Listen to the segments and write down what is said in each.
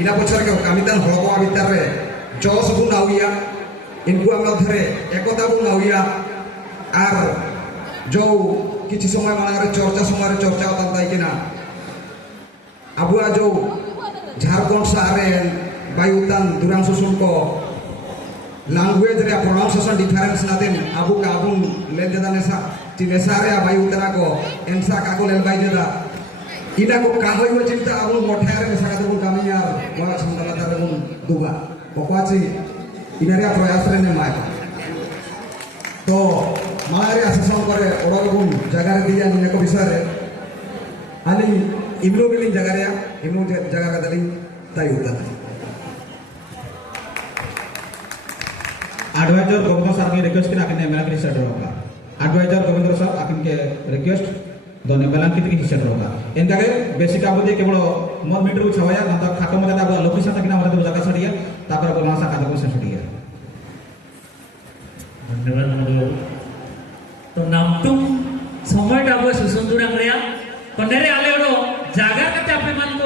ina bocor ke kamitan holoko abitarre jos bun awia ইনকু মধ্যে একতা বু নাউয়া আর যৌ কিছু সময় মানারে চর্চা সময় চর্চা হতাম তাই কিনা আবুয়া যৌ ঝাড়খণ্ড সারে বায়ুতান দূরাংশ শুল্ক ল্যাঙ্গুয়েজ রে প্রোনাউন্সিয়েশন ডিফারেন্স নাদিন আবু কা আবু লেন জেদা নেসা টি নেসারে বায়ুতানা কো এনসা কা কো লেন বাই জেদা ইনা কো কা হইও চিন্তা আবু মঠারে নেসা কা দবু কামিয়ার ওয়া সুন্দলা তারে বু দুবা পকাচি ইনারিয়া প্রয়াস রে নেমায় তো মালারে আসাসন করে ওড়াগুন জায়গারে দিয়া নিনে কো বিষয়ে আলি ইমরো গিলিং জায়গারে ইমরো জায়গা কা দলিং তাই উতা एडवाइजर गोविंद सर की रिक्वेस्ट किन आकिन मेला की हिस्सा होगा एडवाइजर गोविंद सर आकिन के रिक्वेस्ट दोने मेला की हिस्सा होगा इनका के बेसिक आबदी केवल मत मीटर को छवाया ना तो खातो मजा दाबा लोकेशन तक ना मजा तो जगह सड़िया तापर को मासा खाता को सड़िया धन्यवाद मधु तो नामतुम समय टाबो सुसुंदुराम रेया कनेरे आले ओडो जागा कते आपे मान को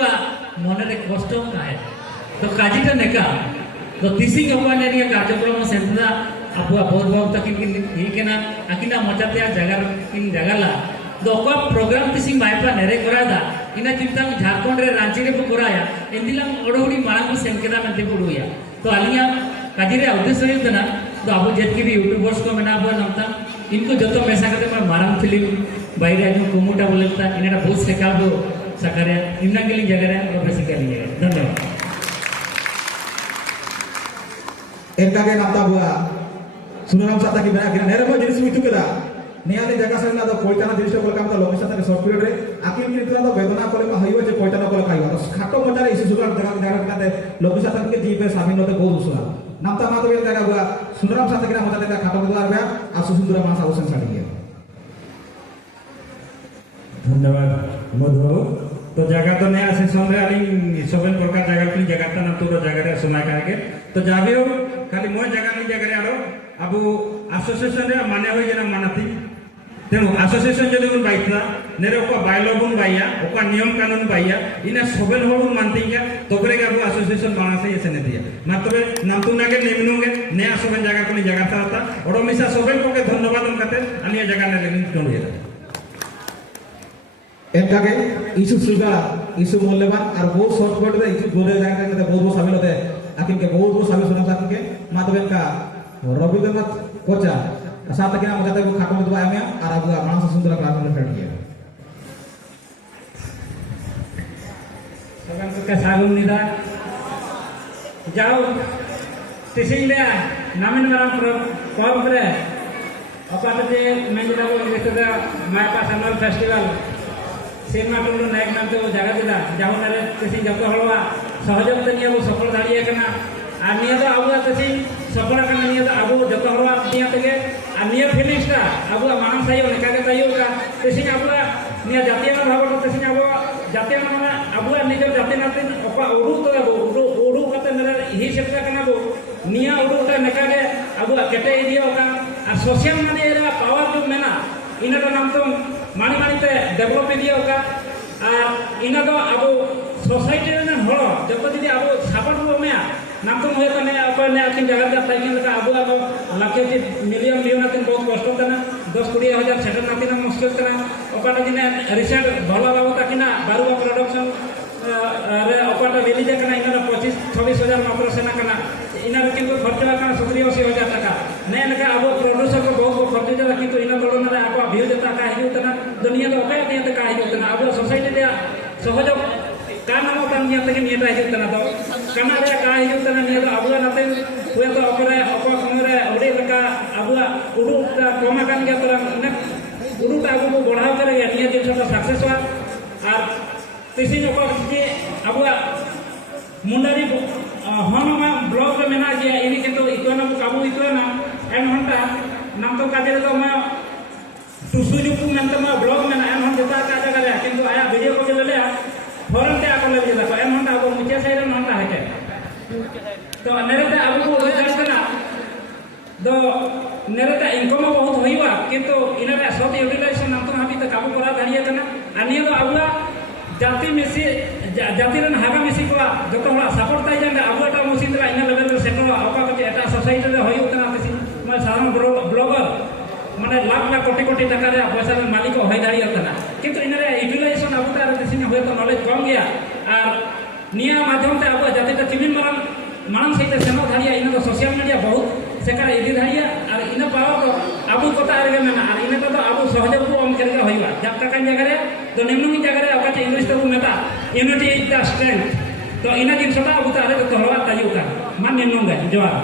मने रे कष्ट काहे तो काजिटा नेका तो तिसिंग अपाने रिया कार्यक्रम सेंटरा अपुआ बहुत बहुत तक ही केना अकिना मचाते जगह इन जगहला दोका प्रोग्राम तिसिंग माइपा नेरे करादा इना चिंता झारखंड रे रांची रे को कराया इंदिला ओडोडी माळा को सेंकेदा मनते पुडुया तो आलिया काजिरे उद्देश्य होतना तो अब जेतकी भी यूट्यूबर्स को मना अब नमता इनको जतो पैसा करते मैं मारम फिल्म बाहर जो कुमुटा बोलता इनेटा बहुत सेका दो सकारे इन्ना के लिए जगह है और बेसिकली है धन्यवाद इनका के नाता हुआ सुनराम साता की बना के नेरे को जिनिस मिटु केदा नियाले जगह सना तो कोइताना जिनिस को काम तो लोकेशन तक शॉर्ट पीरियड रे आकिन की तो वेदना कोले का हइयो जे कोइताना को खाइयो तो खाटो मचारे इसी सुगार जगह काते लोकेशन तक के जीपे साबिन होते बहुत उसला नामता मा तो बेल जगह हुआ सुनराम साता की मचाते का खाटो द्वार में आसु सुंदर मास आवसन साड़ी गया धन्यवाद मधु तो जगह तो नया सेशन रे आली सबन प्रकार जगह की जगह ता ना तो जगह रे समय का के तो जाबियो खाली मोय जगह नहीं जगह रे आरो अब एसोसिएशन रे माने होय जेना मानती तेनु एसोसिएशन जदि गुन बाइता नेरे को बायलो गुन बाइया ओका नियम कानून बाइया इना सबन हो गुन मानती क्या तोबरे का एसोसिएशन बना से ये ने दिया ना तबे नाम तो नागे नेमिनुगे नया सबन जगह को जगह था ओडो मिसा सबन को के धन्यवाद हम करते अनिया जगह ने लेकिन कोन इनका के इशू सुगा इशू मूल्यवान और बहुत शॉर्ट कट दे इशू बोले जाएगा कि बहुत बहुत शामिल होते आकिन के बहुत शामिल सुना साथी के मातबेन का रविंद्रनाथ कोचा साथ के नाम जाते को खाटो में दबाया में और अब मानस सुंदर क्लास में बैठ गया सगन के सागुन निदा जाओ तिसिंग ले नामिन मराम कॉल करे अपाते मैं जिदा को लेते माय पास एनुअल फेस्टिवल सीमा टुलु नायक नाम ते जगह दिला जाऊ नारे तेसी जतो हलवा सहयोग ते निया वो सफल दाड़िया कना आ निया तो आबु तेसी सफल कना निया तो आबु जतो हलवा निया तगे आ निया फिनिशटा आबु मानम सायो नेका के तायो का तेसी आबु निया जातीय ना भाव तेसी आबु जातीय ना माने आबु निजर जातीय नाते ओका उडु तो आबु उडु कते मेरे ही सेक्टा कना बो निया उडु का नेका के आबु केटे दियो का आ सोशल माने रे पावर जो मेना इना तो नाम तो मानी मानी ते डेवलप दिया होगा इना तो अब सोसाइटी रे हलो जब जदि अब सपोर्ट को में नाम तो होय तने अपन ने आकिन जगह का साइकिल का अब लाख मिलियन मिलियन आकिन बहुत कष्ट तना 10-20 हजार सेटल नाती ना मुश्किल तना ओपाटा जिने रिसेंट भलो बाबता किना बारुवा प्रोडक्शन रे ओपाटा वेली जे कना इना 25-26 हजार मात्र सेना कना इना किंतु खर्चा कना 70-80 हजार टाका ने नका अब प्रोड्यूसर को बहुत खर्च देता किंतु इना तोड़ना रे आपा व्यू देता का हिजु तना दुनिया तो ओका ते का हिजु तना अब सोसाइटी दे सहयोग का नाम तन निया तके निया हिजु तना तो कना रे का हिजु तना निया तो अब नाते हुए तो ओकरे ओका समय ओडे लका अब उडु कमा कान के तोरा ने उडु ता अब बढ़ाव करे निया दिन सब सक्सेस हुआ और तिसी ओका जे अब मुंडारी हनमा ब्लॉक में मेना जे इनी किंतु इकोना को काबू इकोना एन घंटा नाम तो काजे तो मैं टुसुजुकु नंतर मैं ब्लॉग में एन घंटा देता का जगह रे किंतु आया वीडियो को ले फौरन ते आकर लगे देखो एन घंटा अब नीचे साइड में घंटा है के तो नेरते अब को रिजल्ट करना तो नेरते इनकम बहुत होइबा किंतु इनरे सत यूटिलाइजेशन नाम तो हाबी तो काबू करा दाड़िया करना अन्य तो अब जाति में से জাতির হাগামিসি কো যত হড়া সাপোর্ট তাই জানে আবু এটা মুসিদরা ইনা লেভেল রে সেকো অকা কতে এটা সোসাইটি রে হইও না তেসি মানে সাধারণ ব্লগার মানে লাখ লাখ কোটি কোটি টাকা রে পয়সার মালিক হই দাঁড়িয়ে না কিন্তু ইনারে ইউটিলাইজেশন আবু তার তেসি না হয়তো নলেজ কম গিয়া আর নিয়া মাধ্যমতে আবু জাতিটা তিমিন মারাং সেইতে সেনো ধারিয়া ইনা তো সোশ্যাল মিডিয়া বহুত সেকার ইদি ধারিয়া আর ইনা পাওয়া তো আবু কথা আরগে মেনা আর ইনা তো আবু সহজে কো অম করে হইবা জাপ টাকা জায়গা রে তো নিম্নমি জায়গা রে ওকাতে ইংলিশ তো মেটা ইউনিটি ইজ দ্য স্ট্রেংথ তো ইনা জিনিসটা আবু তারে তো হওয়া তাই উকা মান নিম্নঙ্গা জোয়ার